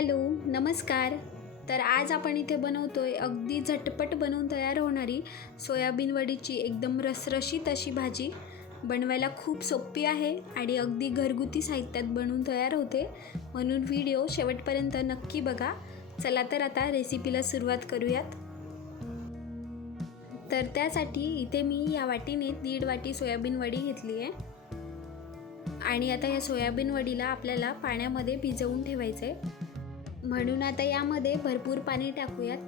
Hello नमस्कार. तर आज आपण इथे बनवतो आहे अगदी झटपट बनवून तयार होणारी सोयाबीन वडीची एकदम रसरशीत अशी भाजी. बनवायला खूप सोपी आहे आणि अगदी घरगुती साहित्यात बनवून तयार होते. म्हणून व्हिडिओ शेवटपर्यंत नक्की बघा. चला तर आता रेसिपीला सुरुवात करूयात. तर त्यासाठी इथे मी या वाटीने दीड वाटी सोयाबीन वडी घेतली आहे. आणि आता या सोयाबीन वडीला आपल्याला पाण्यामध्ये भिजवून ठेवायचं आहे म्हणून आता यामध्ये भरपूर पाणी टाकूयात.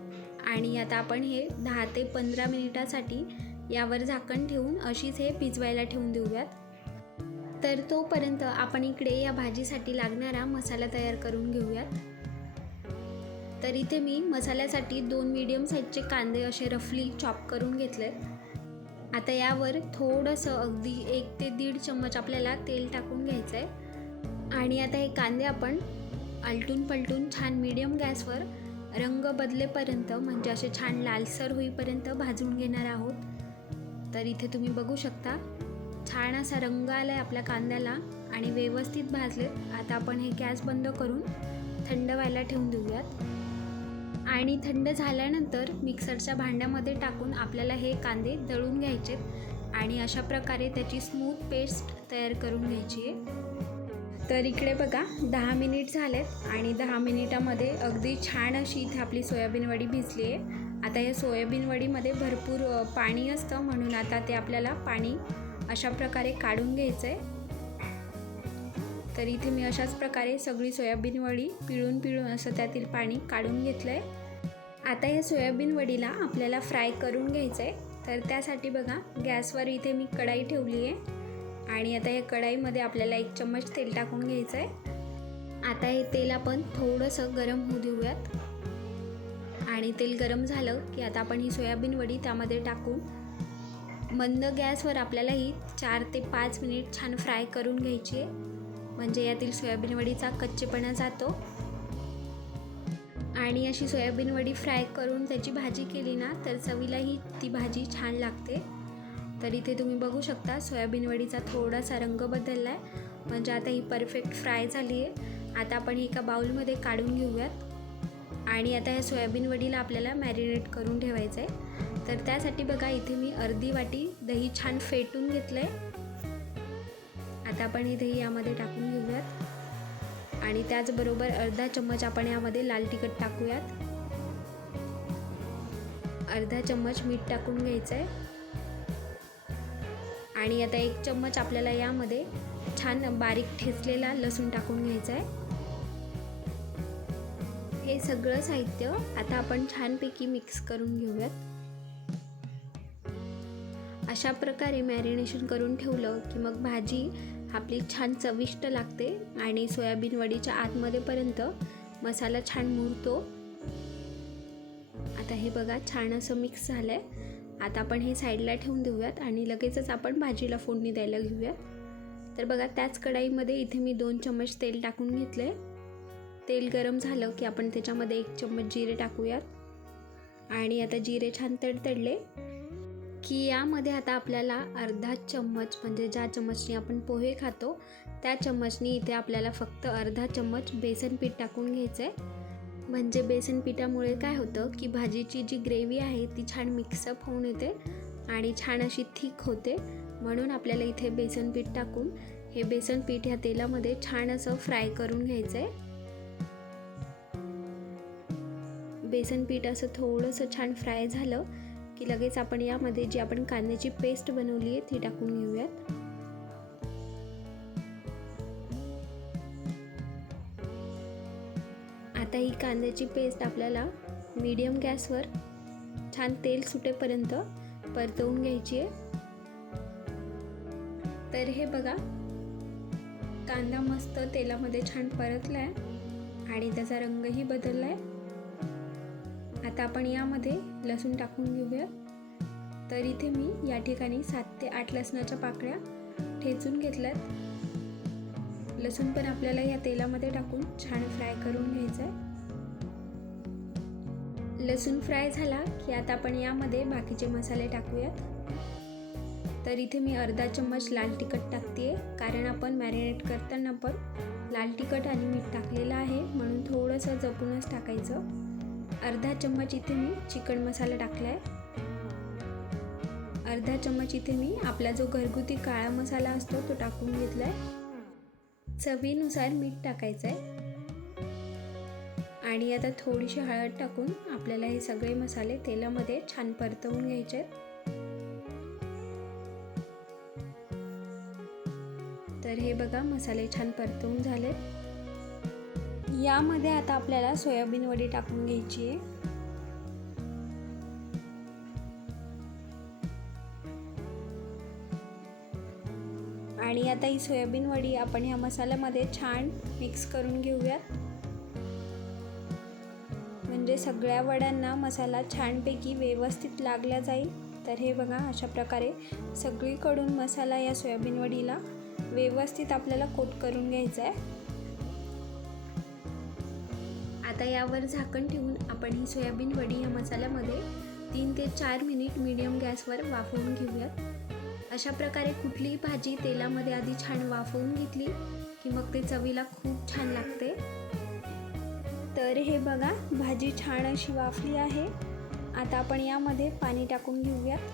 आणि आता आपण हे दहा ते पंधरा मिनिटासाठी यावर झाकण ठेवून अशीच हे भिजवायला ठेवून देऊयात. तर तोपर्यंत आपण इकडे या भाजीसाठी लागणारा मसाला तयार करून घेऊयात. तर इथे मी मसाल्यासाठी दोन मीडियम साईजचे कांदे असे रफली चॉप करून घेतले आता यावर थोडंसं अगदी एक ते दीड चम्मच आपल्याला तेल टाकून घ्यायचं आहे आणि आता हे कांदे आपण आलटून पलटून छान मिडियम गॅसवर रंग बदलेपर्यंत म्हणजे असे छान लालसर होईपर्यंत भाजून घेणार आहोत. तर इथे तुम्ही बघू शकता छान असा रंग आला आहे आपल्या कांद्याला आणि व्यवस्थित भाजलेत. आता आपण हे गॅस बंद करून थंड व्हायला ठेवून देऊयात. आणि थंड झाल्यानंतर मिक्सरच्या भांड्यामध्ये टाकून आपल्याला हे कांदे दळून घ्यायचे आणि अशा प्रकारे त्याची स्मूथ पेस्ट तयार करून घ्यायची आहे. तर इकडे बघा दहा मिनिट झालेत आणि दहा मिनिटामध्ये अगदी छान अशी इथे आपली सोयाबीन वडी भिजली आहे. आता या सोयाबीन वडीमध्ये भरपूर पाणी असतं म्हणून आता ते आपल्याला पाणी अशा प्रकारे काढून घ्यायचं आहे तर इथे मी अशाच प्रकारे सगळी सोयाबीन वडी पिळून पिळून असं त्यातील पाणी काढून घेतलं आहे आता या सोयाबीन वडीला आपल्याला फ्राय करून घ्यायचं आहे तर त्यासाठी बघा गॅसवर इथे मी कढाई ठेवली आहे. आणि आता या कढाईमध्ये आपल्याला एक चम्मच तेल टाकून घ्यायचं आहे आता हे तेल आपण थोडंसं गरम होऊ देऊयात. आणि तेल गरम झालं की आता आपण ही सोयाबीन वडी त्यामध्ये टाकून मंद गॅसवर आपल्याला ही चार ते पाच मिनिट छान फ्राय करून घ्यायची आहे. म्हणजे यातील सोयाबीन वडीचा कच्चेपणा जातो. आणि अशी सोयाबीन वडी फ्राय करून त्याची भाजी केली ना तर चवीलाही ती भाजी छान लागते. तर इथे तुम्ही बघू शकता सोयाबीन वडीचा थोडासा रंग बदलला आहे म्हणजे आता ही परफेक्ट फ्राय झाली आहे. आता आपण एका बाउलमध्ये काढून घेऊयात. आणि आता या सोयाबीन वडीला आपल्याला मॅरिनेट करून ठेवायचं आहे तर त्यासाठी बघा इथे मी अर्धी वाटी दही छान फेटून घेतलं आहे आता आपण हे दही यामध्ये टाकून घेऊयात. आणि त्याचबरोबर अर्धा चम्मच आपण यामध्ये लाल तिखट टाकूयात. अर्धा चम्मच मीठ टाकून घ्यायचं आहे आणि आता एक चम्मच आपल्याला यामध्ये छान बारीक ठेचलेला लसूण टाकून घ्यायचा आहे. हे सगळं साहित्य आता आपण छानपैकी मिक्स करून घेऊयात. अशा प्रकारे मॅरिनेशन करून ठेवलं की मग भाजी आपली छान चविष्ट लागते आणि सोयाबीन वडीच्या आतमध्येपर्यंत मसाला छान मुरतो. आता हे बघा छान असं मिक्स झालं आहे आता आपण हे साईडला ठेवून देऊयात आणि लगेचच आपण भाजीला फोडणी द्यायला घेऊयात. तर बघा त्याच कढाईमध्ये इथे मी दोन चम्मच तेल टाकून घेतलं आहे तेल गरम झालं की आपण त्याच्यामध्ये एक चम्मच जिरे टाकूयात. आणि आता जिरे छान तडतडले की यामध्ये आता आपल्याला अर्धा चम्मच म्हणजे ज्या चम्मचनी आपण पोहे खातो त्या चम्मचनी इथे आपल्याला फक्त अर्धा चम्मच बेसन पीठ टाकून घ्यायचं आहे म्हणजे बेसन पिठामुळे काय होतं की भाजीची जी ग्रेव्ही आहे ती छान मिक्सअप होऊन येते आणि छान अशी थिक होते. म्हणून आपल्याला इथे बेसन पीठ टाकून हे बेसन पीठ ह्या तेलामध्ये छान असं फ्राय करून घ्यायचं आहे बेसन पीठ असं थोडंसं छान फ्राय झालं की लगेच आपण यामध्ये जी आपण कांद्याची पेस्ट बनवली आहे ती टाकून घेऊयात. आता ही कांद्याची पेस्ट आपल्याला मीडियम गॅसवर छान तेल सुटेपर्यंत परतवून घ्यायची आहे. तर हे बघा कांदा मस्त तेलामध्ये छान परतला आहे आणि त्याचा रंगही बदलला आहे आता आपण यामध्ये लसूण टाकून घेऊया. तर इथे मी या ठिकाणी सात ते आठ लसणाच्या पाकळ्या ठेचून घेतल्यात. लसूण पण आपल्याला या तेलामध्ये टाकून छान फ्राय करून घ्यायचं आहे लसूण फ्राय झाला की आता आपण यामध्ये बाकीचे मसाले टाकूयात. तर इथे मी अर्धा चम्मच लाल तिखट टाकते कारण आपण मॅरिनेट करताना पण लाल तिखट आणि मीठ टाकलेलं आहे म्हणून थोडंसं जपूनच टाकायचं. अर्धा चम्मच इथे मी चिकन मसाला टाकला आहे अर्धा चम्मच इथे मी आपला जो घरगुती काळा मसाला असतो तो टाकून घेतला आहे चवीनुसार मीठ टाकायचं आहे आणि आता थोडीशी हळद टाकून आपल्याला हे सगळे मसाले तेलामध्ये छान परतवून घ्यायचे आहेत. तर हे बघा मसाले छान परतवून झाले यामध्ये आता आपल्याला सोयाबीन वडी टाकून घ्यायची आहे. आणि आता ही सोयाबीन वडी आपण ह्या मसाल्यामध्ये छान मिक्स करून घेऊयात. म्हणजे सगळ्या वड्यांना मसाला छानपैकी व्यवस्थित लागला जाईल. तर हे बघा अशा प्रकारे सगळीकडून मसाला या सोयाबीन वडीला व्यवस्थित आपल्याला कोट करून घ्यायचा आहे. आता यावर झाकण ठेवून आपण ही सोयाबीन वडी या मसाल्यामध्ये तीन ते चार मिनिट मीडियम गॅसवर वाफवून घेऊयात. अशा प्रकारे कुठलीही भाजी तेलामध्ये आधी छान वाफवून घेतली की मग ते चवीला खूप छान लागते. तर हे बघा भाजी छान अशी वाफली आहे. आता आपण यामध्ये पाणी टाकून घेऊयात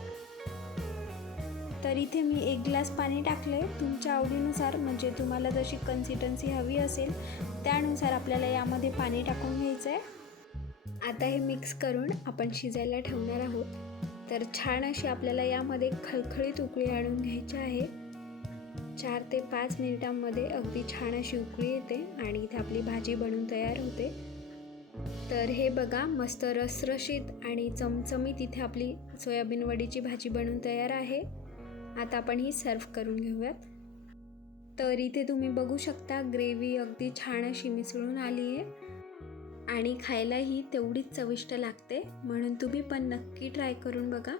तर इथे मी एक ग्लास पाणी टाकले तुमच्या आवडीनुसार म्हणजे तुम्हाला जशी कन्सिस्टन्सी हवी असेल त्यानुसार आपल्याला यामध्ये पाणी टाकून घ्यायचं आहे आता हे मिक्स करून आपण शिजायला ठेवणार आहोत. तर छान अशी आपल्याला यामध्ये खळखळीत उकळी आणून घ्यायची आहे. चार ते पाच मिनिटांमध्ये अगदी छान अशी उकळी येते आणि इथे आपली भाजी बनून तयार होते. तर हे बघा मस्त रसरशीत आणि चमचमीत इथे आपली सोयाबीन वडीची भाजी बनून तयार आहे. आता आपण ही सर्व करून घेऊयात. तर इथे तुम्ही बघू शकता ग्रेव्ही अगदी छान अशी मिसळून आली आहे. आणि खायलाही तेवढीच चविष्ट लागते. म्हणून तुम्ही पण नक्की ट्राय करून बघा.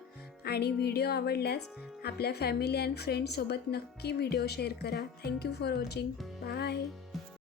आणि व्हिडिओ आवडल्यास आपल्या फॅमिली अँड फ्रेंड्ससोबत नक्की व्हिडिओ शेअर करा. Thank you for watching bye